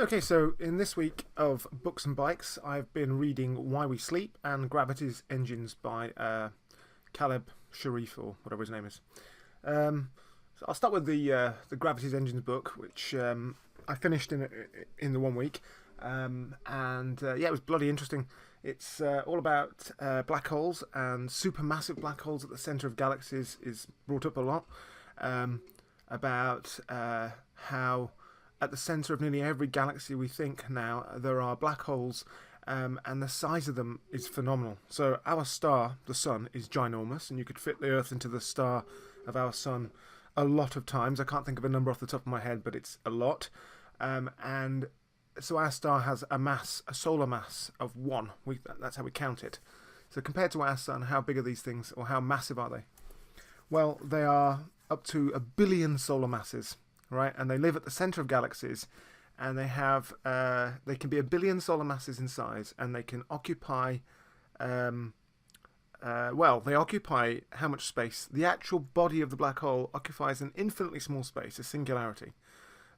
Okay, so in this week of Books and Bikes, I've been reading Why We Sleep and Gravity's Engines by Caleb Scharf, or whatever his name is. So I'll start with the Gravity's Engines book, which I finished in the 1 week, and it was bloody interesting. It's all about black holes, and supermassive black holes at the center of galaxies is brought up a lot. About how at the center of nearly every galaxy we think now there are black holes, and the size of them is phenomenal. So our star, the sun, is ginormous, and you could fit the Earth into the star of our sun a lot of times. I can't think of a number off the top of my head, but it's a lot. And so our star has a solar mass of one. That's how we count it. So compared to our sun, how big are these things, or how massive are they? Well, they are up to 1 billion solar masses, right? And they live at the center of galaxies, and they can be 1 billion solar masses in size, and they can occupy, they occupy how much space? The actual body of the black hole occupies an infinitely small space, a singularity,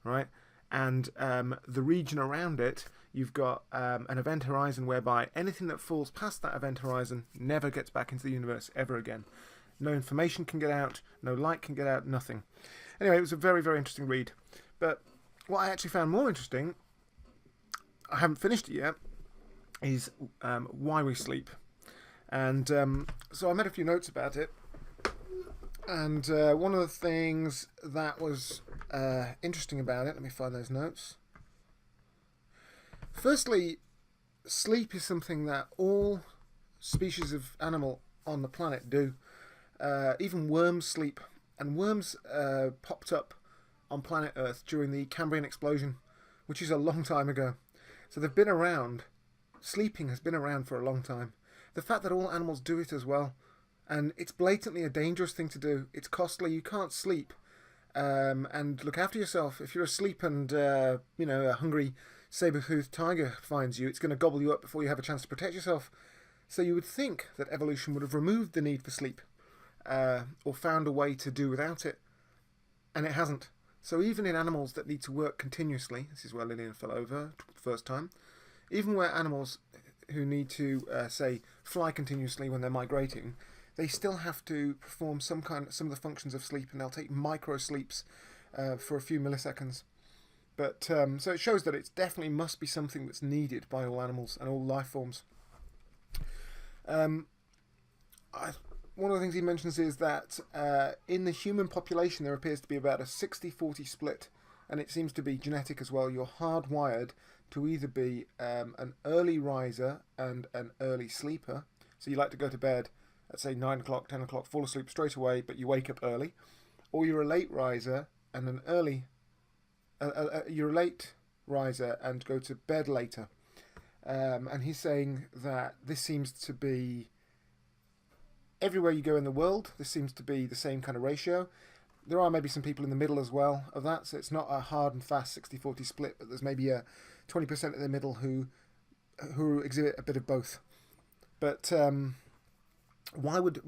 right? And the region around it, you've got an event horizon whereby anything that falls past that event horizon never gets back into the universe ever again. No information can get out, no light can get out, nothing. Anyway, it was a very, very interesting read. But what I actually found more interesting, I haven't finished it yet, is Why We Sleep. And so I made a few notes about it. And one of the things that was interesting about it, let me find those notes. Firstly, sleep is something that all species of animal on the planet do. Even worms sleep. And worms popped up on planet Earth during the Cambrian explosion, which is a long time ago. So they've been around. Sleeping has been around for a long time. The fact that all animals do it as well, and it's blatantly a dangerous thing to do. It's costly. You can't sleep and look after yourself. If you're asleep and a hungry saber-toothed tiger finds you, it's going to gobble you up before you have a chance to protect yourself. So you would think that evolution would have removed the need for sleep, or found a way to do without it, and it hasn't. So even in animals that need to work continuously, this is where Lillian fell over first time, even where animals who need to, say, fly continuously when they're migrating, they still have to perform some of the functions of sleep, and they'll take micro sleeps for a few milliseconds. But so it shows that it definitely must be something that's needed by all animals and all life forms. One of the things he mentions is that in the human population there appears to be about a 60-40 split, and it seems to be genetic as well. You're hardwired to either be an early riser and an early sleeper, so you like to go to bed at say 9 o'clock, 10 o'clock, fall asleep straight away, but you wake up early, or you're a late riser and you're a late riser and go to bed later. And he's saying that this seems to be everywhere you go in the world. This seems to be the same kind of ratio. There are maybe some people in the middle as well of that, so it's not a hard and fast 60-40 split, but there's maybe a 20% in the middle who exhibit a bit of both. But why would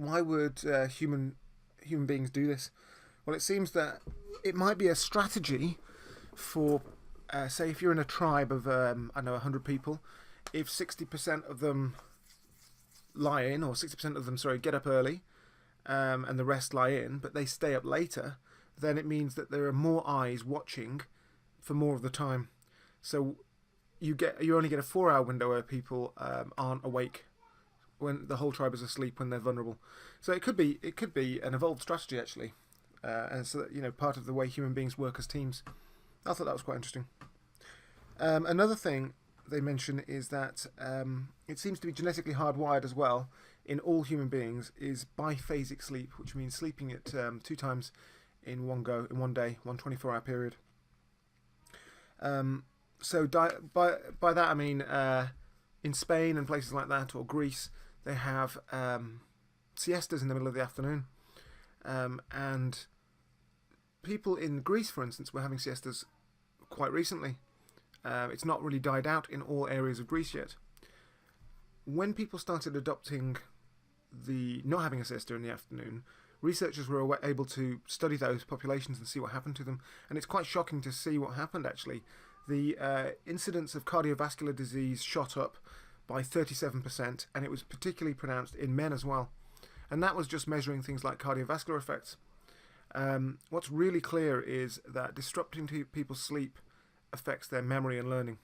human beings do this? Well, it seems that it might be a strategy for, say, if you're in a tribe of 100 people, if 60% of them lie in, or 60% of them, get up early, and the rest lie in, but they stay up later, then it means that there are more eyes watching for more of the time. So you only get a 4-hour window where people aren't awake when the whole tribe is asleep, when they're vulnerable. So it could be an evolved strategy actually, and so that, part of the way human beings work as teams. I thought that was quite interesting. Another thing they mention is that it seems to be genetically hardwired as well in all human beings is biphasic sleep, which means sleeping at 2 times in one day, one 24-hour period. So by that I mean in Spain and places like that, or Greece, they have siestas in the middle of the afternoon, and people in Greece, for instance, were having siestas quite recently. It's not really died out in all areas of Greece yet. When people started adopting the not having a siesta in the afternoon, researchers were able to study those populations and see what happened to them. And it's quite shocking to see what happened, actually. the incidence of cardiovascular disease shot up by 37%, and it was particularly pronounced in men as well. And that was just measuring things like cardiovascular effects. What's really clear is that disrupting people's sleep affects their memory and learning.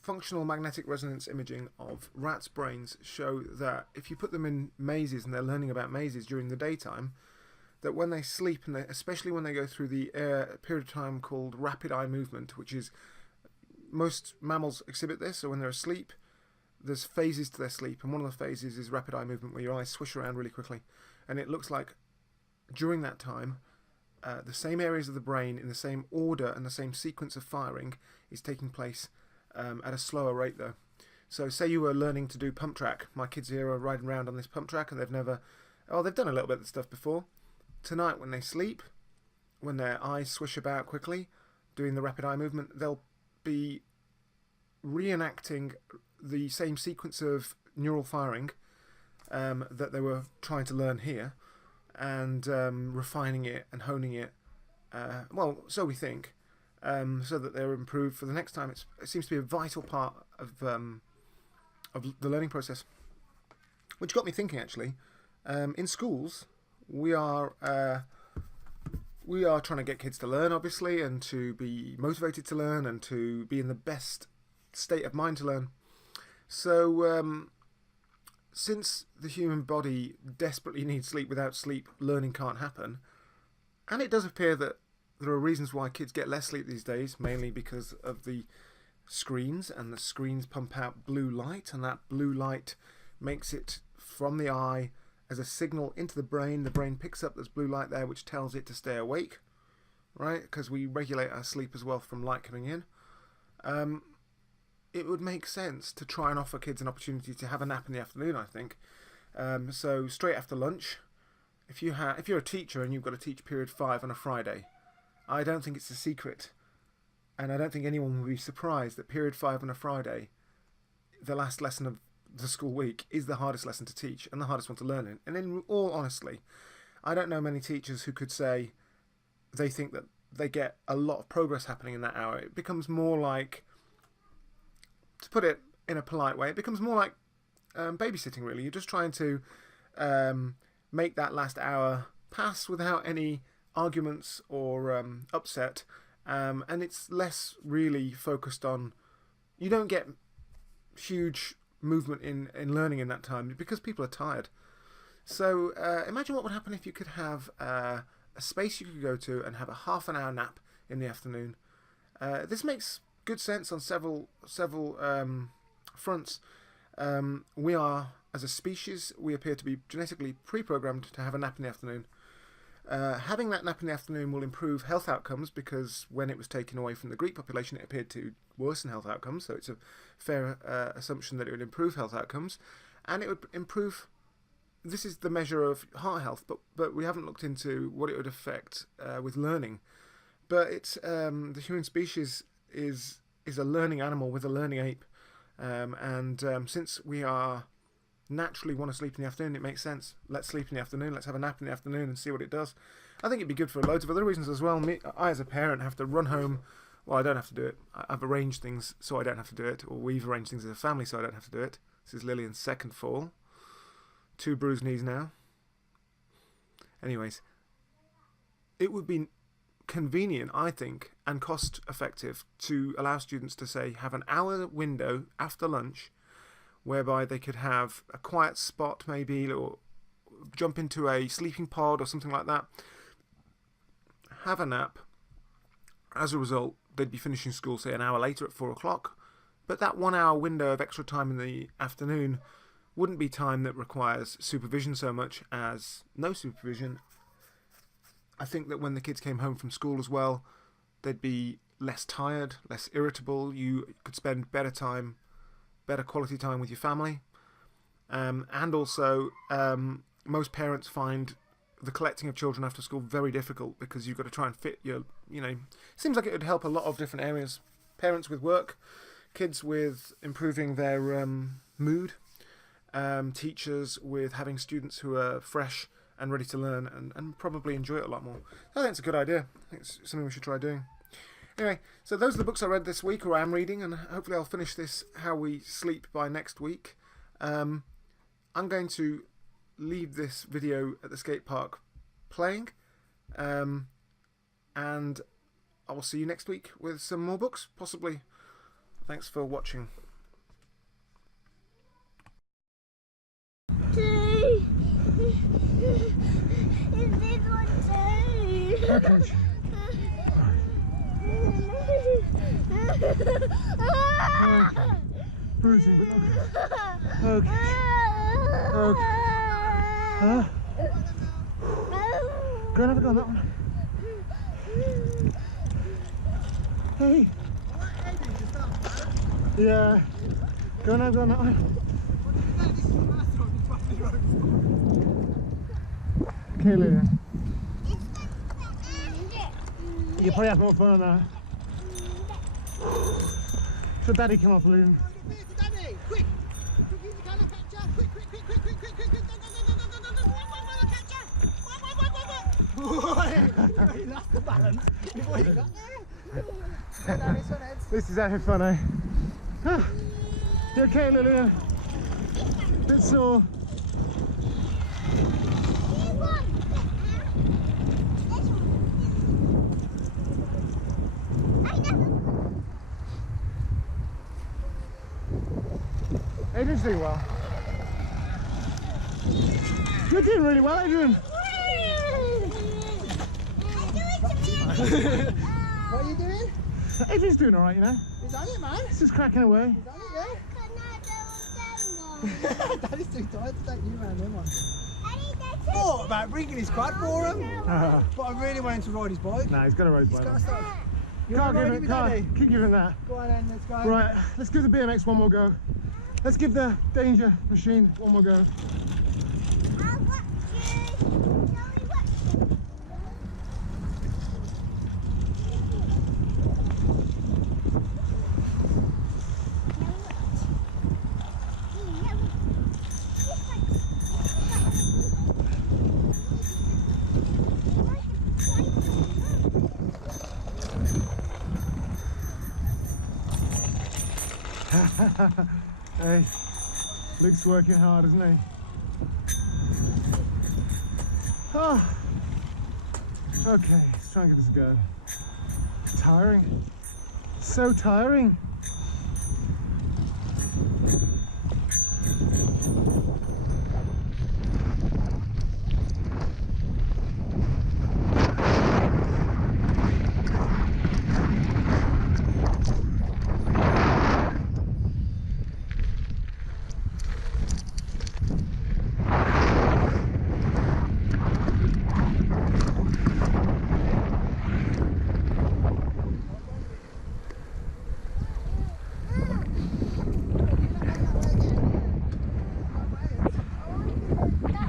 Functional magnetic resonance imaging of rats' brains show that if you put them in mazes and they're learning about mazes during the daytime, that when they sleep, and especially when they go through the period of time called rapid eye movement, which is, most mammals exhibit this, so when they're asleep, there's phases to their sleep, and one of the phases is rapid eye movement, where your eyes swish around really quickly. And it looks like during that time, the same areas of the brain in the same order and the same sequence of firing is taking place at a slower rate though. So say you were learning to do pump track. My kids here are riding around on this pump track and they've done a little bit of the stuff before. Tonight when they sleep, when their eyes swish about quickly, doing the rapid eye movement, they'll be reenacting the same sequence of neural firing that they were trying to learn here, and refining it and honing it, so we think, so that they're improved for the next time. It seems to be a vital part of the learning process. Which got me thinking, actually, in schools, we are trying to get kids to learn, obviously, and to be motivated to learn, and to be in the best state of mind to learn. So, since the human body desperately needs sleep, without sleep, learning can't happen, and it does appear that there are reasons why kids get less sleep these days, mainly because of the screens, and the screens pump out blue light, and that blue light makes it from the eye as a signal into the brain. The brain picks up this blue light there, which tells it to stay awake, right? Because we regulate our sleep as well from light coming in. It would make sense to try and offer kids an opportunity to have a nap in the afternoon, I think. So straight after lunch, if you're a teacher and you've got to teach period 5 on a Friday, I don't think it's a secret, and I don't think anyone will be surprised that period 5 on a Friday, the last lesson of the school week, is the hardest lesson to teach and the hardest one to learn in. And in all honesty, I don't know many teachers who could say they think that they get a lot of progress happening in that hour. It becomes more like, to put it in a polite way, it becomes more like babysitting, really. You're just trying to make that last hour pass without any arguments or upset, and it's less really focused on, you don't get huge movement in learning in that time because people are tired. So imagine what would happen if you could have a space you could go to and have a half an hour nap in the afternoon. This makes good sense on several fronts. We are, as a species, we appear to be genetically pre-programmed to have a nap in the afternoon. Having that nap in the afternoon will improve health outcomes, because when it was taken away from the Greek population, it appeared to worsen health outcomes. So it's a fair assumption that it would improve health outcomes, and it would improve. This is the measure of heart health, but we haven't looked into what it would affect with learning. But it's the human species is a learning animal with a learning ape, and since we are naturally want to sleep in the afternoon, it makes sense. Let's sleep in the afternoon, let's have a nap in the afternoon and see what it does. I think it'd be good for loads of other reasons as well. I as a parent have to run home. Well, I don't have to do it. I've arranged things so I don't have to do it, or we've arranged things as a family so I don't have to do it. This is Lillian's second fall. 2 bruised knees now. Anyways, it would be convenient, I think, and cost effective to allow students to, say, have an hour window after lunch whereby they could have a quiet spot, maybe, or jump into a sleeping pod or something like that, have a nap. As a result, they'd be finishing school, say, an hour later at 4 o'clock, but that 1 hour window of extra time in the afternoon wouldn't be time that requires supervision so much as no supervision. I think that when the kids came home from school as well, they'd be less tired, less irritable. You could spend better quality time with your family. And also, most parents find the collecting of children after school very difficult, because you've got to try and fit your, seems like it would help a lot of different areas. Parents with work, kids with improving their mood, teachers with having students who are fresh and ready to learn and probably enjoy it a lot more. I think it's a good idea. I think it's something we should try doing. Anyway, so those are the books I read this week, or I am reading, and hopefully I'll finish this How We Sleep by next week. I'm going to leave this video at the skate park playing, and I will see you next week with some more books, possibly. Thanks for watching. Is this one too? Okay. Bruising, but okay. Okay. Huh? Go and have a go on that one. Hey. Yeah. Go and have a go on that one. Okay, Lillian. You probably have more fun on that. So Daddy come off, Lillian. Daddy, quick! Quick, use the camera catcher! Quick, quick, quick, quick, quick, quick, quick, quick! You lost the balance. This is having fun, eh? You okay, Lillian? Bit sore. Adrian's doing well. You're doing really well, Adrian. What are you doing? Adrian's doing alright, you know. He's on it, man. He's just cracking away. He's on it, yeah. Daddy's too tired to take you around him, man. Thought about bringing his quad for him, but I really want him to ride his bike. Nah, he's got to ride his He's bike. got to start. You Can't want to give ride it, with can't. Daddy? Keep giving that. Go on then, let's go. Right, let's give the BMX one more go. Let's give the danger machine one more go. Hey, Luke's working hard, isn't he? Oh. Okay, let's try and give this a go. It's tiring. So tiring.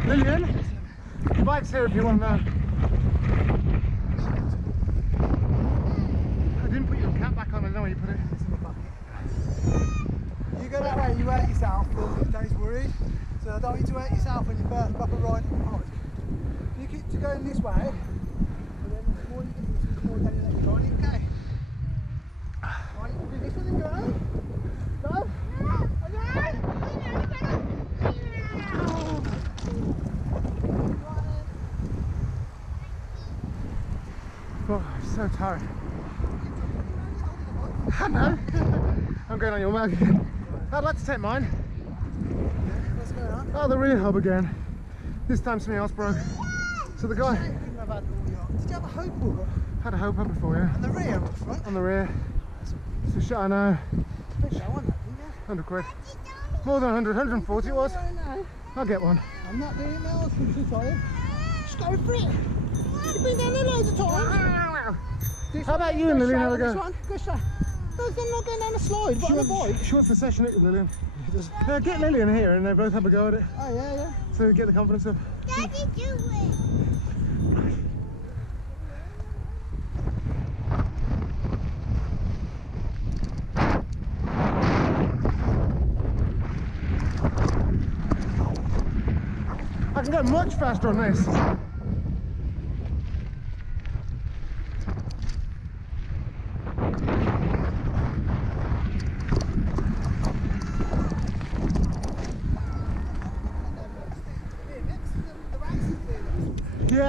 Lillian, the bike's here if you want to know. I didn't put your cap back on, I don't know where you put it. It's in the bucket. You go that way, you hurt yourself, because Daddy's worried. So I don't want you to hurt yourself when you first proper ride at the pod. You keep to going this way, and then the more you get, the more Daddy let you ride it, okay? Right, you do this one and go. Go. Oh, I'm so tired. I know. I'm going on your mag again. I'd like to take mine. What's going on? Oh, the rear hub again. This time something else broke. So the guy Did you have a hope hub? had a hope hub before, yeah. On the rear or the front? On the rear. It's a shot, I know. Big show on that, didn't you? 100 quid. More than 100, 140 it was. I don't know. I'll get one. I'm not doing it now, I'm too tired. Just go for it. You've been down there loads of times. How about you and Lillian have a This go? one, go straight. No, they're not going down the slide, but on a bike. She wants the session at Lillian. Get Lillian here and they both have a go at it. Oh, yeah, yeah. So get the confidence up. Daddy, do it. I can go much faster on this.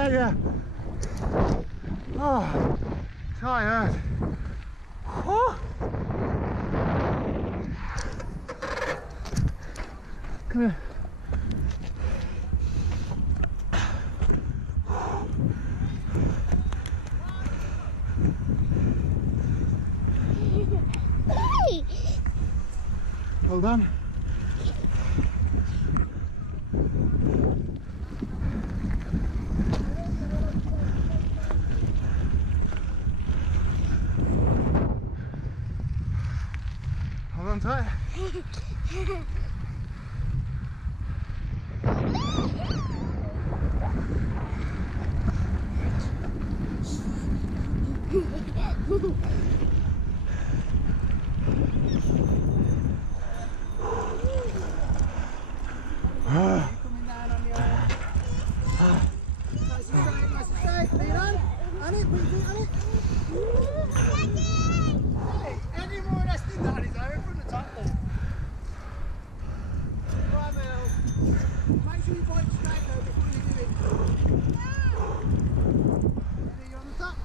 yeah. Oh, tired. Whew. Come here. Hold on. Hold on tight. Coming down on the arm. Nice and straight, nice and straight. Lean on. On it, put your feet on it. Hey, any more resting than he's over from the top there. Right, Mel. Make sure you bite straight though before you do it. Ready, you on the top?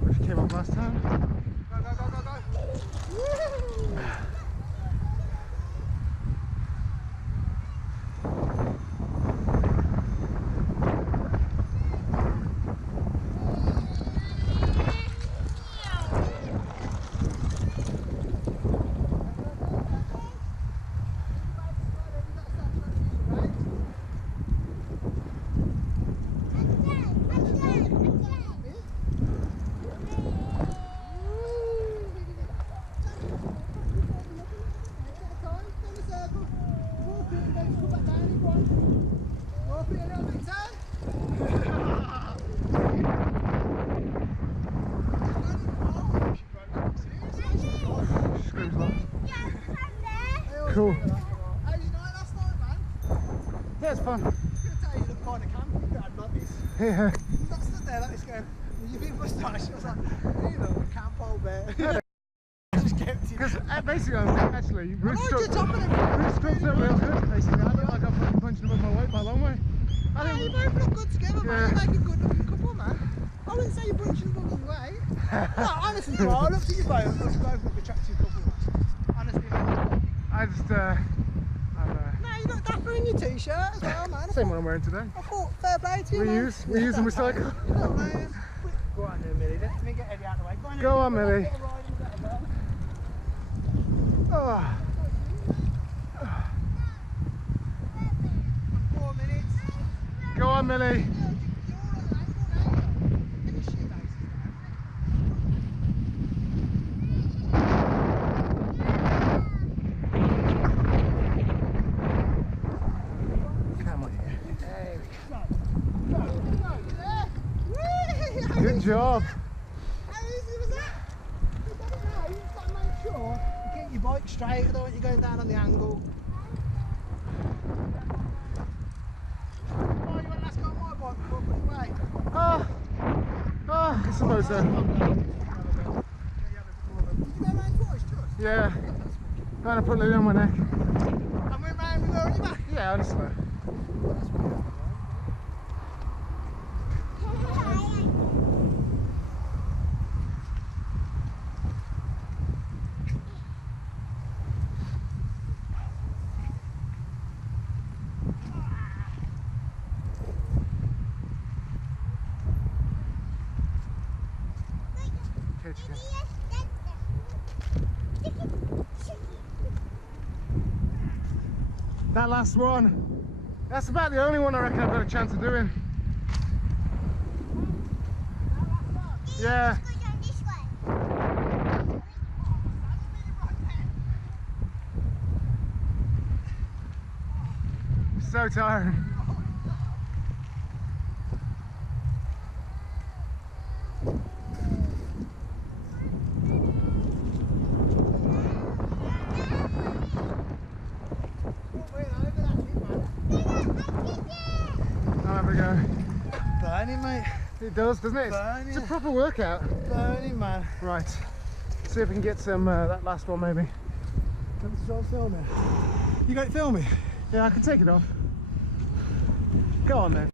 Which came up last time. Go, go, go, go, go. Screws locked. Cool. How's your night last night, man? Yeah, it's fun. I'm going to tell you the kind of camp you've got like this. Yeah. He's not stood there like this going, with your big moustache. I was like, you know, a camp old bear. Just kept him. Because basically, actually, we're I struck liked your top of them. we're struck up real good. Basically, I look like I'm fucking punching above my weight by a long way. I Yeah, you think both look good together, Yeah. man. You make a good looking couple, man. I wouldn't say you're bunching above your weight. No, honestly, bro, I looked at you both. You both look attractive couple, man. Honestly, man. I just, No, you look dapper in your t-shirt as well, man. same one I'm wearing today. I thought fair play to you, man. Reuse and recycle. You know, man. Go on then, Millie. Let me get Eddie out of the way. Go on, Millie. Get a ride in the better, Oh. 4 minutes. Go on, Millie. You're on an angle now. Get your shoelaces Come on. down. There we go. Go. There. Whee! Good job. How easy was that? You got it now. You just got to make sure you keep your bike straight. I don't want you going down on the angle. Oh, you want to ask on my bike before I put it away? I suppose so. Did you go round twice, just? Yeah. Trying to put Lily on my neck. And went round with her on your back? Yeah, honestly. Okay, chicken. That last one, that's about the only one I reckon I've got a chance of doing. Yeah. So tiring. It does, doesn't it? Burning. It's a proper workout. Burning, man. Right. See if we can get some that last one maybe. Let's start filming. You got it filming? Yeah, I can take it off. Go on then.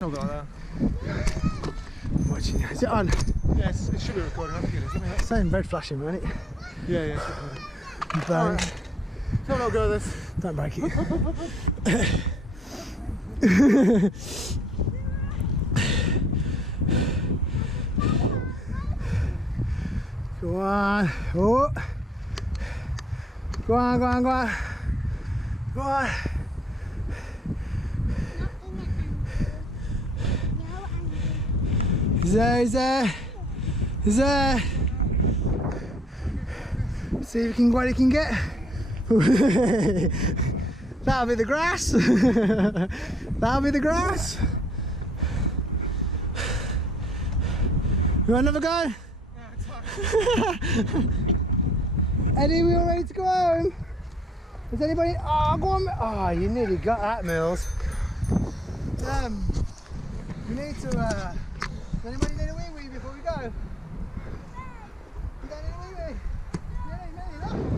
Hold on there. I'm watching you. Is it on? Yes, it should be recording. I think it is. Let me know. Same red flashing, isn't it? Yeah, yeah, it's recording. You burn. Alright. So I'll go with this. Don't break it. Go on. Oh. Go on, go on, go on. Go on. He's there, he's there. He's there. See if he can, what he can get. That'll be the grass. That'll be the grass. You want another go? Eddie, we all ready to go home? Is anybody? Oh, go on. Oh, you nearly got that, Mills. We need to. Does anybody need a wee wee before we go? You don't need a wee wee? Yeah, you need that.